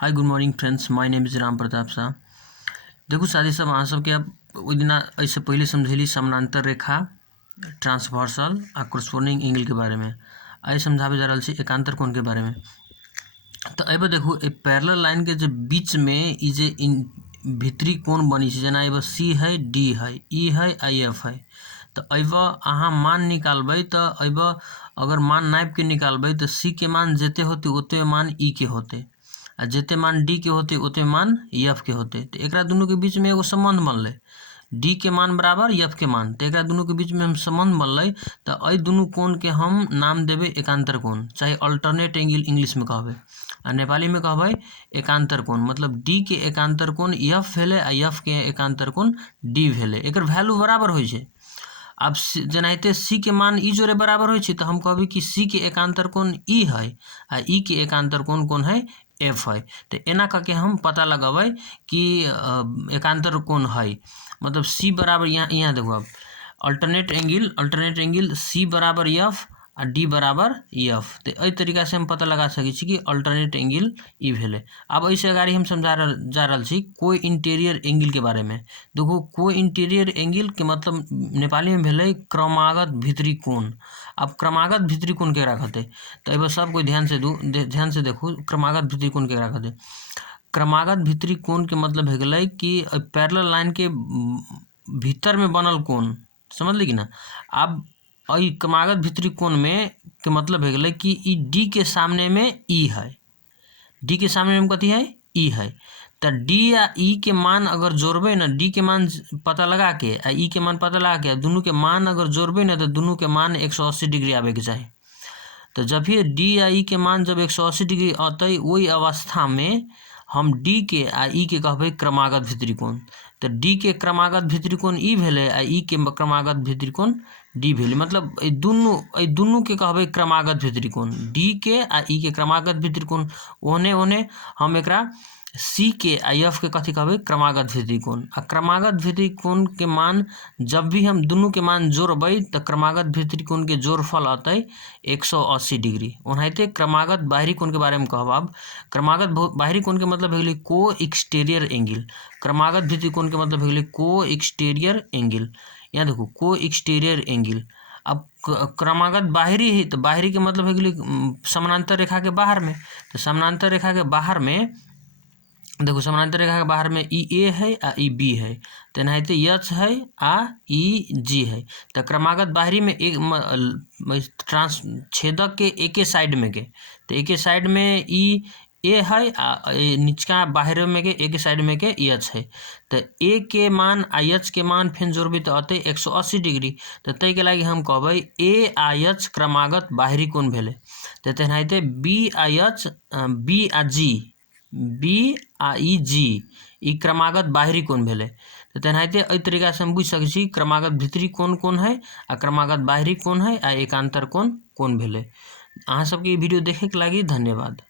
Hi good morning friends, my name is Ram Pratap Shah. देखो साथी सब, अहाँ सबके अब ओहि दिना ऐसे पहले समझेली समानांतर रेखा, ट्रांसवर्सल आ कोरस्पोंडिंग एंगल के बारे में। आई समझावे जा रहा है एकांतर कोण के बारे में। तो अब देखो पैरेलल लाइन के जो बीच में ई जे भीतरी कोण बनी है, जना अब सी है, डी है, ई है, आई एफ है। तो अब अहाँ मान निकालबे तो अब अगर मान नाप के निकालबे तो सी के मान जेते होते ओते मान ई के होते, आ जेते मान डी के होते ओते मान एफ के होते। तो एकरा दोनों के बीच में एगो संबंध बनल, डी के मान बराबर एफ के मान। तो एकरा दोनों के बीच में हम संबंध बनल, तो अ दोनों कोण के हम नाम देवे एकांतर कोण, चाहे अल्टरनेट एंगल इंग्लिश में कहबे आ नेपाली में कहबे एकांतर कोण। मतलब डी के एकांतर कोण एफ भेले आ एफ के एकांतर कोण डी भेले। एकर वैल्यू बराबर होइ छै। अब जेनाहिते सी के मान ई जोरे बराबर होइ छै, तो हम कहबे कि सी के एकांतर कोण ई है आ ई के एकांतर कोण कोन है, एफ है। तो एना करके हम पता लगाबे कि एकांतर कोण है। मतलब सी बराबर यहाँ देखो, अब अल्टरनेट एंगल सी बराबर एफ आ डी बराबर एफ। तो एहि तरीका से हम पता लगा सकै छी कि अल्टरनेट एंगल ई भेले। अब ऐसे अगाड़ी हम समझा जा रहा छी कोई इंटीरियर एंगल के बारे में। देखो कोई इंटीरियर एंगल के मतलब नेपाली में भेले क्रमागत भीतरी कोण। अब क्रमागत भीतरी कोण केकरा कहते, तो अब सब कोई ध्यान से देखो क्रमागत भीतरी कोण केकरा कहते। क्रमागत भीतरी कोण के मतलब हो गए कि पैरेलल लाइन के भीतर में बनल कोण, समझ ली कि ना। अब क्रमागत भीतरी कोण में के मतलब हो गए कि ई डी के सामने में ई है, डी के सामने में कथी है, ई है। तो डी आ ई के मान अगर जोड़बे ना, डी के मान पता लगा के आ ई के मान पता लगा के दोनों के मान अगर जोड़बे ना, तो दोनों के मान 180 डिग्री आवे के चाहिए। तो जब भी डी आ ई के मान जब 180 डिग्री अतै, वही अवस्था में हम डी के आ ई के कहबे क्रमागत भीतरी कोण। तो डी के क्रमागत भीतरी कोण ई भेले आ ई के क्रमागत भीतरी कोण डी भेले। मतलब दुनू के कहबे क्रमागत भीतरी कोण। डी के आ ई के क्रमागत भीतरी कोण ओने ओने हम एकरा सी के आ एफ के कथी कहबे क्रमागत भीतरी कोण। आ क्रमागत भीतरी कोण के मान जब भी हम दोनों के मान जोड़बै तो क्रमागत भीतरी कोण के जोड़फल अतै 180 डिग्री। ओनाहिते क्रमागत बाहरी कोण के बारे में कहब। अब क्रमागत बाहरी कोण के मतलब हो गेलै को एक्सटीरियर एंगल। क्रमागत भीतरी कोण के मतलब हो गेलै को एक्सटीरियर एंगल। यहाँ देखो को एक्सटीरियर एंगल। अब क्रमागत बाहरी है, तो बाहरी के मतलब हो गेलै समानांतर रेखा के बाहर में। तो समानांतर रेखा के बाहर में देखो, समानांतर रेखा के बाहर में ई ए है आ ई बी है। तो नाहिते एच है आ ई जी है। तो क्रमागत बाहरी में एक छेदक के एके साइड में के, तो एके साइड में ई ए है आ निचका बाहर में के एक साइड में के एच है। तो ए के मान आ एच के मान फिर जोड़बी तो अतै 180 डिग्री। तो तै के लागी हम कहबै ए आ एच क्रमागत बाहरी कोण भेले। तो तेनाहिते बी आ एच, बी आ जी, बी आ ई जी ई क्रमागत बाहरी कोण भेले। तो तेनाहिते एहि तरीका से हम बुझ सकै छी क्रमागत भीतरी कोण कोन है आ क्रमागत बाहरी कोण है आ एकांतर कोण कोन भेले। अहाँ सबके ई वीडियो देखे के लागी धन्यवाद।